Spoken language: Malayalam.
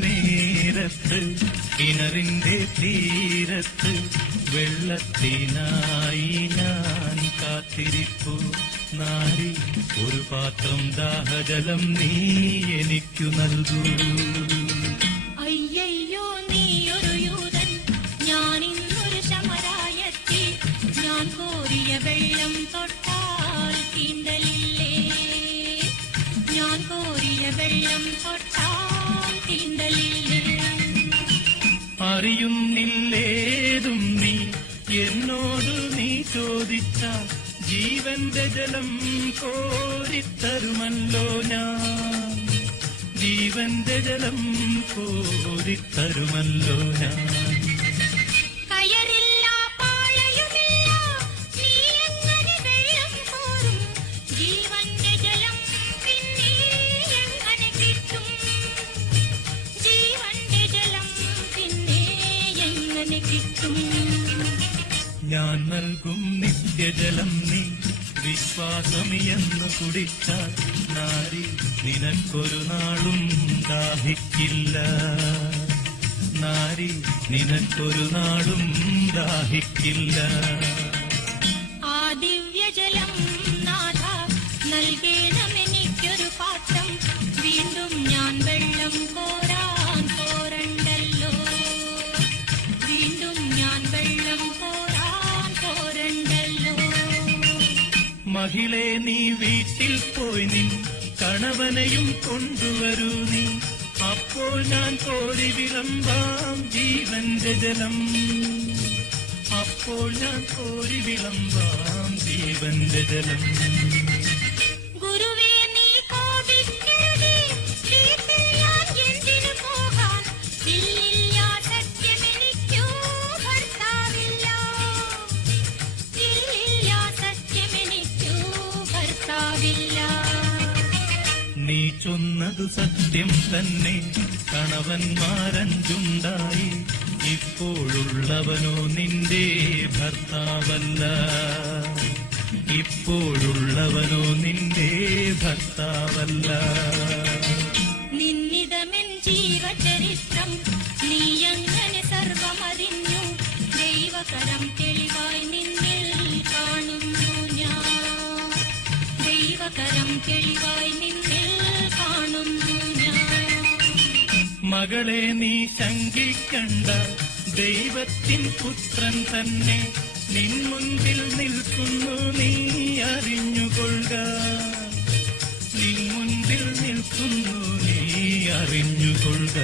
നേരത്ത് കിണറിന്റെ തീരത്ത് വെള്ളത്തിനായി ഞാൻ കാത്തിരിപ്പു നാരി ഒരു പാത്രം ദാഹജലം നീ എനിക്കു നൽകൂ. അയ്യയ്യോ നീയൊരു യൂതൻ, ഞാൻ ഇന്നൊരു ശമരായത്തി, ഞാൻ കോരിയ വെള്ളം തൊട്ടാൽ തീണ്ടലില്ലേ, ഞാൻ കോരിയ വെള്ളം തൊട്ടാൽ തീണ്ടലില്ലേ. അറിയുന്നില്ലേതും നീ എന്നോട് നീ ചോദിച്ചാൽ ജീവന്റെ ജലം കോരിത്തരുമല്ലോ ഞാൻ, ജീവന്റെ ജലം കോരിത്തരുമല്ലോ ഞാൻ. കയറില്ല പാളയുമില്ല, നീ എങ്ങനെ വെള്ളം കോരും, ജീവന്റെ ജലം പിന്നെ എങ്ങനെ കിട്ടും, ജീവന്റെ ജലം പിന്നെ എങ്ങനെ കിട്ടും. ഞാൻ നൽകും നിത്യജലം നീ വിശ്വാസമിയെന്ന് കുടിച്ചാൽ നാരി നിനക്കൊരു നാളും ദാഹിക്കില്ല, നാരി നിനക്കൊരു നാളും ദാഹിക്കില്ല. ആ ദിവ്യജലം നാഥ നൽകേണമെനിക്കൊരു പാത്രം, വീണ്ടും ഞാൻ വെള്ളം കോരാൻ പോരണ്ടല്ലോ, വീണ്ടും ഞാൻ വെള്ളം കോരാൻ പോരണ്ടല്ലോ. മഹിളെ നീ വീട്ടിൽ പോയി നിൻ കണവനെയും കൊണ്ടുവരൂ നീ, അപ്പോൾ ഞാൻ കോരി വിളമ്പാം ജീവന്റെ ജലം, അപ്പോൾ ഞാൻ കോരി വിളമ്പാം ജീവന്റെ ജലം. ഗുരുവേ നീ കോപിക്കരുതേ, വീട്ടിൽ ഞാൻ എന്തിനു പോകാൻ, ഇല്ലില്ല സത്യമെനിക്കു ഭർത്താവില്ല, ഇല്ലില്ല സത്യമെനിക്കു ഭർത്താവില്ല. നീ ചൊന്നതു സത്യം തന്നെ, കണവന്മാരഞ്ചുണ്ടായി, ഇപ്പോഴുള്ളവനോ നിന്റെ ഭർത്താവല്ല, ഇപ്പോഴുള്ളവനോ നിന്റെ ഭർത്താവല്ല. നിന്നിതമെൻ ജീവചരിത്രം, നീയങ്ങനെ സർവമറിഞ്ഞു, ദൈവകരം തെളിവായി നിന്നിൽ കാണുന്നു ഞാൻ, ദൈവകരം തെളിവായി നിന്നിൽ കാണുന്നു ഞാൻ. മകളെ നീ ശങ്കിക്കണ്ട, ദൈവത്തിൻ പുത്രൻ തന്നെ നിൻ മുൻപിൽ നിൽക്കുന്നു, നീ അറിഞ്ഞുകൊള്ളുക, നിൻ മുൻപിൽ നിൽക്കുന്നു, നീ അറിഞ്ഞുകൊള്ളുക.